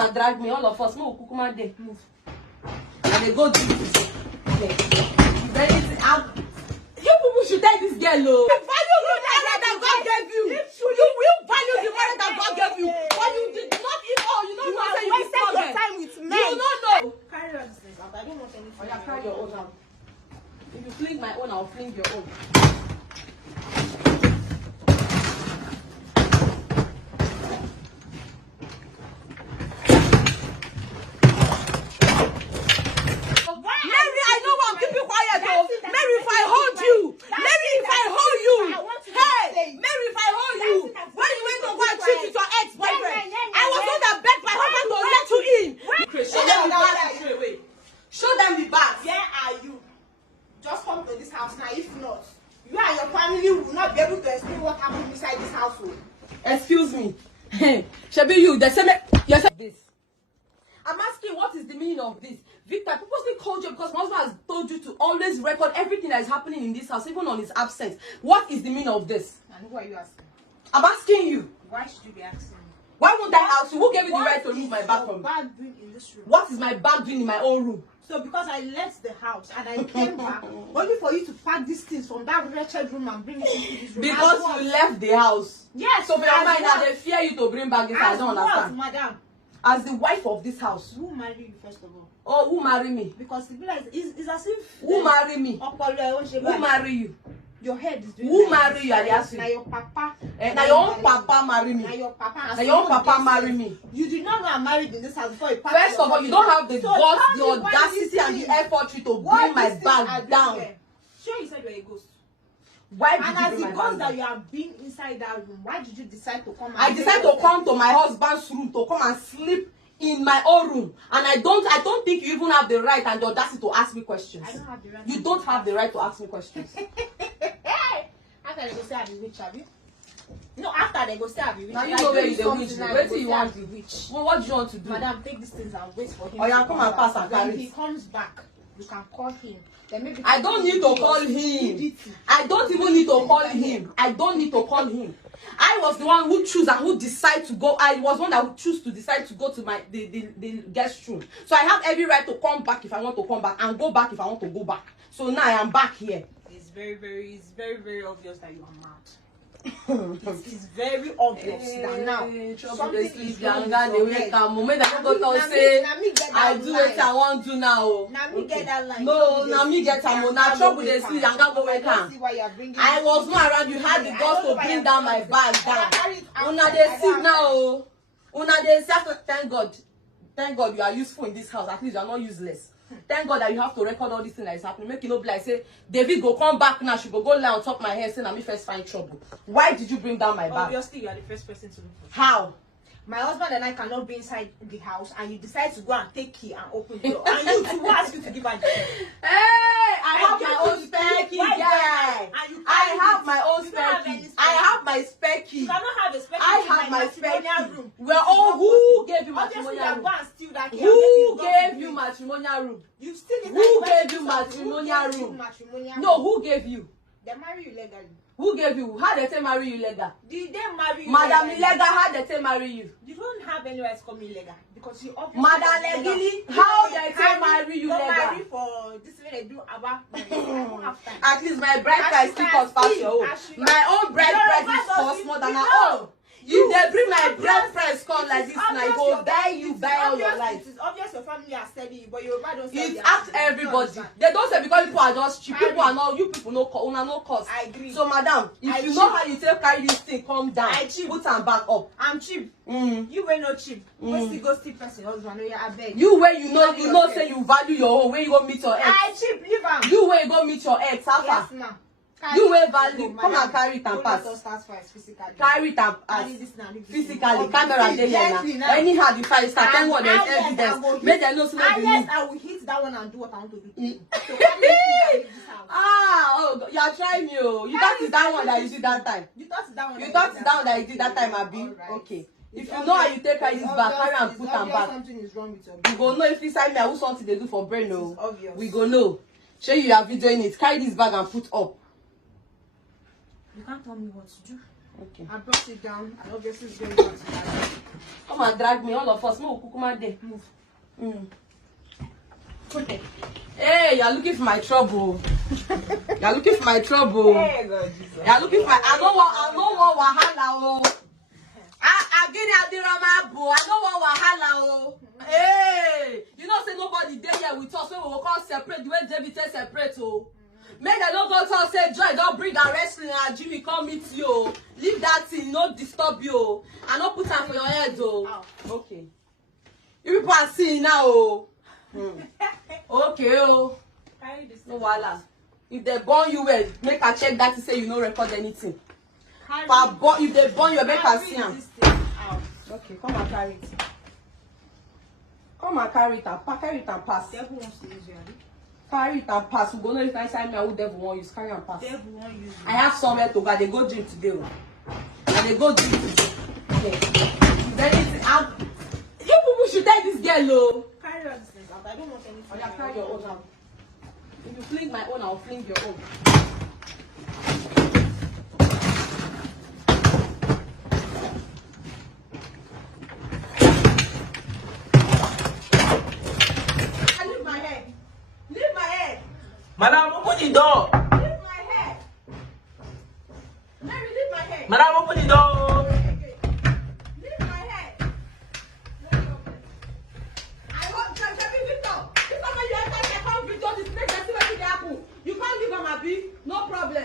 and drag me, all of us. No, Kukuma day. Move. And they go do this. Okay. Then you people should take this girl, low. Value the money that God gave you. You will value the money that God gave you. But you did not eat all. You don't know that you wasted your time with men. You don't know. Carry on this out. I don't want anything. Oh, yeah, carry your own out. If you fling my own, I'll fling your own. Show them the bags. Where are you? Just come to this house now. If not, you and your family will not be able to explain what happened inside this household. Excuse me. Shabi, you the same. Yes. This. I'm asking, what is the meaning of this? Victor, I purposely called you because my husband has told you to always record everything that is happening in this house, even on his absence. What is the meaning of this? And who are you asking? I'm asking you. Why should you be asking me? Why won't I ask you? Who gave you the right to remove my bag from me? What is your bag doing in this room? What is my bag doing in my own room? So because I left the house and I came back only for you to pack these things from that wretched room and bring it into this room. Because you left the house. Yes. So for your mind now they fear you to bring back this. I don't understand. Madam. As the wife of this house. Who married you first of all? Oh, who married me? Because it's as if who married me? Who married you? Your head is doing. Who married you? Now your papa. Now your own papa married me. Now your papa. Now your own papa married me. You did not know I'm married in this house before you packed. First of all, you don't have the guts, the audacity, and the effort to bring my bag down. Sure, you said you were a ghost. Why did you bring my bag down? That you have been inside that room, why did you decide to come? I decided to come to my husband's room to come and sleep in my own room, and I don't think you even have the right and the audacity to ask me questions. I don't have the right. You don't have the right to ask me questions. After they go say I be witch, have you? No, after they go say I be witch. Now you know where you the witch. Where do you want to witch? Well, what do you want to do? Madam, take these things and wait for him. Oh, yeah, come and pass and carry. When he comes back, you can call him. Then maybe I don't need to call him. I don't even need to call him. I don't need to call him. I was the one who chose and who decided to go. I was one that would choose to decide to go to the guest room. So I have every right to come back if I want to come back and go back if I want to go back. So now I am back here. It's very, very obvious that you are mad. It's very obvious that now something is wrong with your head. I do what I want to now. Now me get that line. No, now me get am. Now trouble dey sleep and go wake am. I was not around. You had the guts to bring down my bag down. Una dey sleep now. Una dey sleep. Thank God you are useful in this house. At least you are not useless. Thank God that you have to record all these things that is happening. Make it no be like say David go come back now. She go lie on top of my head saying let me first find trouble. Why did you bring down my bag? Obviously, you are the first person to look for. How? My husband and I cannot be inside the house, and you decide to go and take key and open the door. And you to ask you to give her the key. Hey, I have my own spare key, guy. I have my own spare key. I have my spare key. You cannot have a spare key. I have my spare key. Well, oh, who gave you matrimonial room? Who gave you matrimonial room? You still need. Who gave you matrimonial room? No, who gave you? They marry you legally. Who gave you? How did they marry you legal? Did they marry you? Madam illegal, how did they marry you? You don't have any rights to call me illegal because you obviously. Madam legally, how did they marry you legal? Marry for this way they do about. I don't have time. At least my bride price still costs past your own. My own bride price costs more than our own. If they bring my bride price come like this, and I go buy you, buy all your life. It's obvious your family are steady, but your bride don't. It's ask everybody. They don't say because people are just cheap. People are not. You people no cost. I agree. So madam, if you know how you take carry this thing, come down. I cheap. Put them back up. I'm cheap. You were not cheap. When still go steep person husband, I beg. You where you know say you value your own. Where you go meet your ex. I cheap. Leave am. You where you go meet your ex. Yes, now. You will value. Come and carry it and pass. Carry it and pass. Physically, camera there now. Anyhow, you try start. Thank God there's evidence. Make them know so that I will hit that one and do what I want to do. Oh, you are trying me. You thought it's that one that you did that time. You thought it's that one. You thought it's that one that you did that time, Abi. Okay. If you know how you take carry this back, carry and put them back. Something is wrong with your brain. We go know if inside me I will something they do for brain. No, obvious. We go know. Show you are videoing it. Carry this bag and put up. You can't tell me what to do. Okay. I brought it down. I obviously it's going down to that. Come and drag me, all of us. No, Kukuma day. Move. Okay. Hey, you're looking for my trouble. You're looking for my trouble. Hey, God, Jesus. You're looking for my. I don't want wahala. I get out there on my boy. I don't want wahala. Hey, you know, say nobody there here with us. So we will call separate. The way David said separate. Oh, make I don't go to say Joy. Don't bring a wrestling and Jimmy come meet you. Leave that thing. No disturb you. I not put time for your head. Oh, okay. You people are seeing now. Oh. Okay, oh. No wahala. If they burn you well, make her check that to say you no record anything. If they burn you, make her see am. Okay, come and carry it. Come and carry it and pass. Devil wants to use you. Carry it and pass. We go know if I sign me who devil want use. Carry and pass. Devil won't use you. I have somewhere to go. They go drink today. And they go drink today. Okay. Then you people should tell this girl, oh. Carry all these things out. I don't want anything. Oh, yeah, carry your own out. If you fling my own, I'll fling your own. Leave my head. Leave my head. Madam, open the door. Leave my head. Mary, leave my head. Madam, open the door. Leave my head. No problem. I want to tell you, Victor. If somebody you enter the account, Victor, this place, I see what will happen. You can't give him a B. No problem.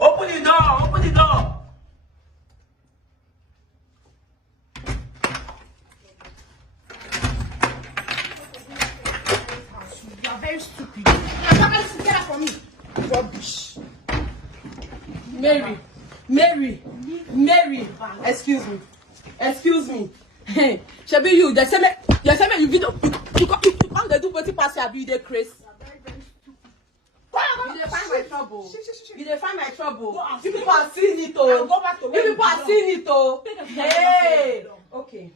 Open the door. Open the door. You are very stupid. Get out from me. Rubbish. Mary, excuse me. Shebi you, they say me you video, you come they do wetin pass your be dey craze. You dey find my trouble. You dey find my trouble. You people are seeing it oh. You people are seeing it oh. Hey, okay.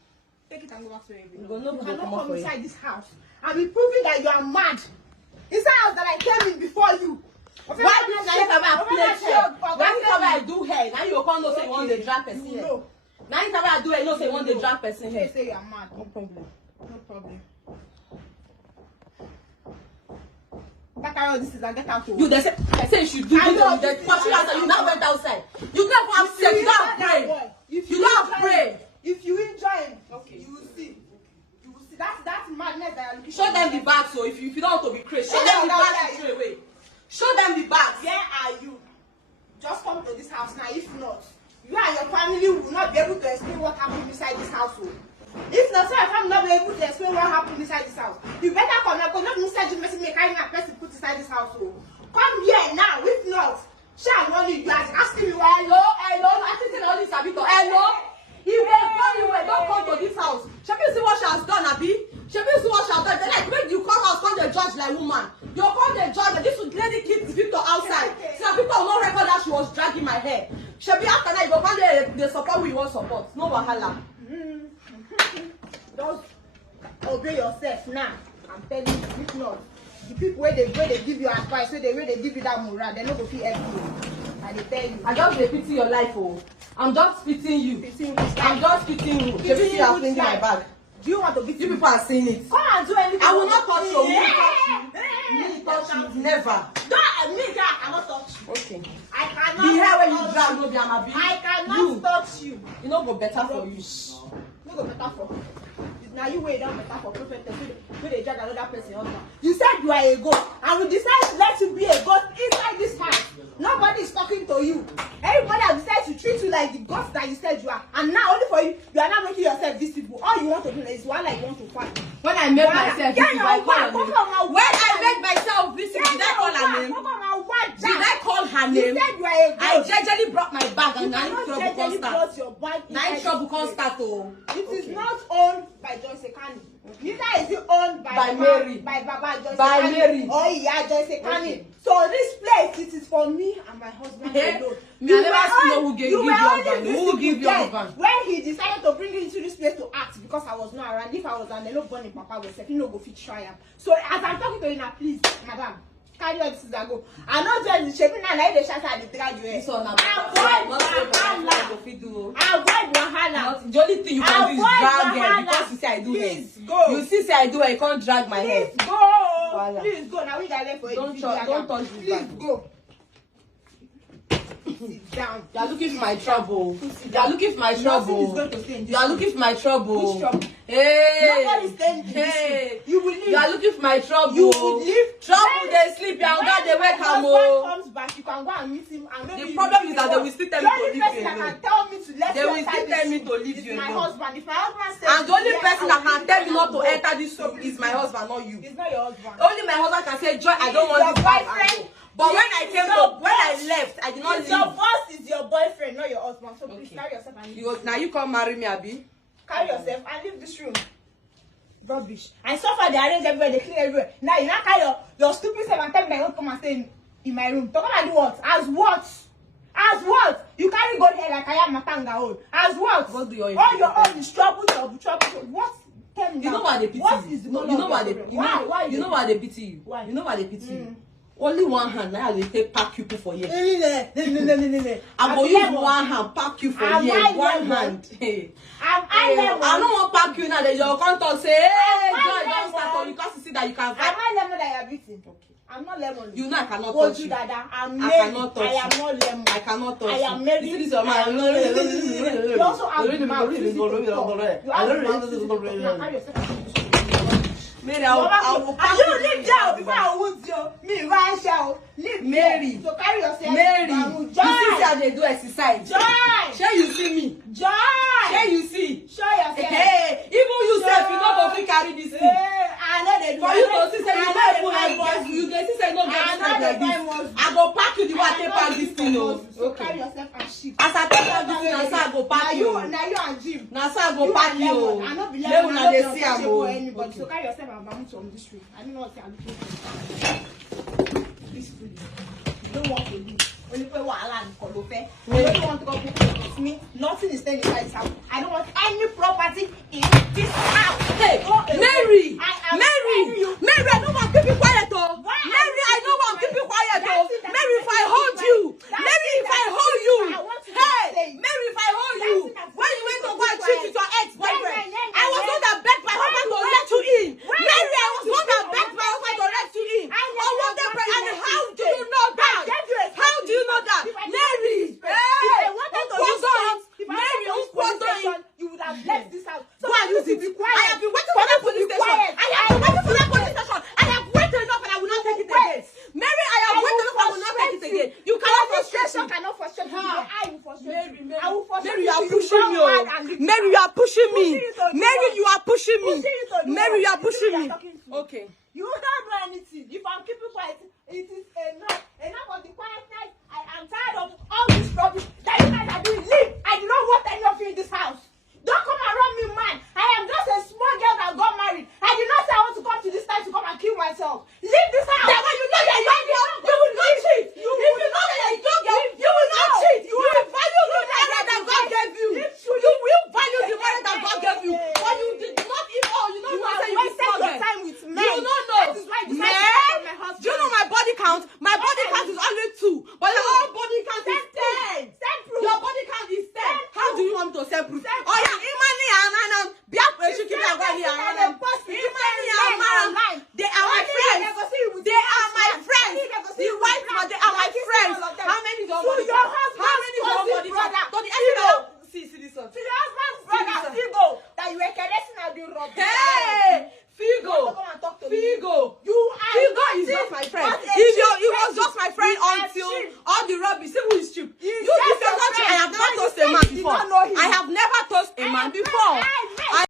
Take it and go back to where you You belong. go no You go cannot come up come for you. inside this house and be proving that you are mad. Inside house that I came in before you. Why do you say I play hair? Why I do hair? Now you come no say you want to drag person hair. No. Now you I do hair, you know say you want to drag person You hair. say you are mad. No problem. No problem. Back around this is and get out. You they say you should do I this know, and you push you outside. You now went outside. You never have If sex. you You don't enjoy that pray. boy, if You you don't enjoy pray. him, if you enjoy him, Okay. you will see. You will see. That's madness that you're looking Show for. them the bag, so if you don't want to be crazy, show Yeah, them the yeah, bag yeah. straight away. Show them the bag. Where are you? Just come to this house now. If not, you and your family will not be able to explain what happened inside this household. If not, so your family will not be able to explain what happened inside this house. You better come now, because not inside the message make carrying a person put inside this household. Come here now. If not, shall one you guys asking me why? Hello. I think all this Abito. Hello. He will call you when don't come to this house. Shall we see what she has done, Abi? Shall we see what she has done? Then like when you come out, come the judge like woman. You come the judge, and this lady keeps Victor outside. So Victor will not record that she was dragging my hair. Shall we after that you go find the support we want support. No wahala. Just obey yourself now. I'm telling you, if not, the people where they give you advice, where they give you that morale, they no go fit help you. And they tell you. I just dey pity your life, oh. I'm just pitying you. Pitying which I'm life? just pitying you. Pitying Shebi you are which flinging my life? bag. Do you want to beat You me? people are seeing it. Come and do anything. I will not touch you. Yeah. Me touch you. Never. No, me, I cannot touch you. Okay. I cannot. The hair when you touch drag you. no be Amabi. I cannot You. touch you. You no go better for you. No go better for you. Now you wait down better for prophetess. When they drag another person husband. You said you are a ghost, and we decided to let you be a ghost inside this house. Nobody is talking to you. Everybody has decided to treat you like the ghost that you said you are. And now only for you, you are not making yourself visible. All you want to do is one like you want to fight. When I make Why? myself Get visible, your I call her back. Come name. on now. When I make myself visible, did I call her name? Did I call her You name? said you are a I ghost. jejely brought my bag You and now cannot trouble jejely can't start. brought your bag Now inside trouble this can't place. start oh. It is Okay. not owned by John Sekani. Neither is it owned by By Mary. by Baba John By Sekani. Mary. Or Iya John Sekani. Okay. So this place, it is for me and my husband Eh? alone. Me, I never see no who give you were only husband. Who visible give you then husband? when he decided to bring you into this place to act because I was not around. If I was around, they no born in Papa was he no go fit try am. So as I'm talking to you now, please, madam, Carry all this and go. I not just the shaping and I the shout at the drag you. This one, avoid wahala. The only thing you can do is drag her because you say I do Please it. go. You see, say I do it, you can't drag my hair. Please go. Voila. Please go. Now we got left for Don't it. touch this Please bag. go. Sit down. You are looking for my trouble. You are looking for my trouble. Nothing is going to stay in this You are looking for my trouble. Which trouble? Hey. Nobody is staying in this Hey. room. You will leave. You are looking for my trouble. You will leave. Trouble, they sleep. You are When God, they wake my up. husband comes back, you can go and meet him and maybe The you problem will is that say, they will still tell me to leave you The only person that alone. can tell me to let They you will enter still this tell me room to leave is you my alone. husband. If my husband says And the only yes, person I that will can leave tell me and not to go. enter this room is my husband, not you. It's not your husband. Only my husband can say, Joy, I don't It's want your this bag and boyfriend. go. But when I came your up, when I boss. left, I did not It's your leave. boss is your boyfriend, not your husband. So please Okay. carry yourself and leave. Now you come marry me, Abi. Carry yourself and leave this room. Rubbish. And so far they arrange everywhere, they clean everywhere. Now you now carry your stupid self and tell me that you won't come and stay in my room. To come and do what? As what? As what? You carry gold hair like I am Matanga old. As what? Go do your all your own is trouble. What? Tell me You now. know why they pity What you? is the You know color of why your they problem? Why you know why they pity you? Why? You know why they pity you? Only one hand, now they take pack you for here. No. I go use one hand, pack you for Am here. I One lemon? hand. Hey. I don't want pack you now. They just come to say, hey, Am I Joy, don't lemon? start to because you see that you can Am fight. I lemon that you're beating? Okay. I'm not lemon. You know I cannot Go touch do you. that. I'm I Mary. cannot touch I am you. not lemon. I cannot touch I you. am Mary. You see this your man. You also have mouth. You have mouth. Mary, I will pack you leave there before I wound you. Me, why shall leave Mary. So carry yourself. Mary, you see how they do exercise. Joy. Shall you see me? Joy. Shall you see? Show yourself. Hey, even you self, you know go fit carry this thing. I know they do. For you to see say you I no even like know you dey see say you no get I know strength like they this. find I go pack you the way I take pack this thing o. So carry yourself and shift. As I take pack this thing, na so I go pack you. Now you and Jim. Na so I go pack you o. I not be Make una dey see am o. anybody. So carry yourself and bounce from this room. I don't know what you're looking for. Peacefully. You don't want to leave. Only pay wahala and kolofe. You don't want to go with me. Nothing is staying inside this house. I don't want any property in this house. Hey, Mary, Mary, I don't want to keep you quiet o. Why? Mary, I don't want to keep you quiet o. That's it, Mary, if I hold you, Mary, if I hold you, I want to hey, say. Mary, if I hold you, That's it, when you went to go and cheat with your ex-boyfriend, Yeah. I was not that begged my husband to let you in. Mary, I was not that begged my husband to let you in. I want that, and how do you know that? How do you know that? Mary, hey, Mary, who's quoting? You would have left this house. Go and use it. I have been waiting for that police station. I have been waiting for that police station. I have waited enough and I will not take it again. Mary, I have waited enough and I will not take it again. You cannot frustrate me. Cannot frustrate you. I will frustrate you. I will frustrate Mary, you. you are pushing me. Mary, you are pushing me. Mary, you are pushing me. Mary, you are pushing me. Okay. You don't know anything. If I'm keeping quiet, it is enough. Enough of the quietness. I am tired of all this rubbish that you guys are doing. Leave. I do not want any of you in this house. Don't come around me, man. I am just a small girl that got married. I did not say I want to come to this time to come and kill myself. Leave this house. That when you know you're young girl, you will not cheat. If you know that you're young girl, you will not cheat. You will value the money that God gave you. You will value the money that God gave you. But you did not even, you don't know that you wasted your forget. time with men. You don't know. That is why you Man, decided to come my husband. do you know my body count? My body count is only 2. But your own body count is 10. Send proof. Your body count is 10. How do you want me to send proof? Send Oh yeah, Imani and Anam. They are my friends. They are my friends. The white man, they are my friends. How many is your body count? How many is your body count? To the end see this one. To your husband's brother, Figo, that you were caressing and doing rubbish. Hey, Figo. Come and talk to me. Figo.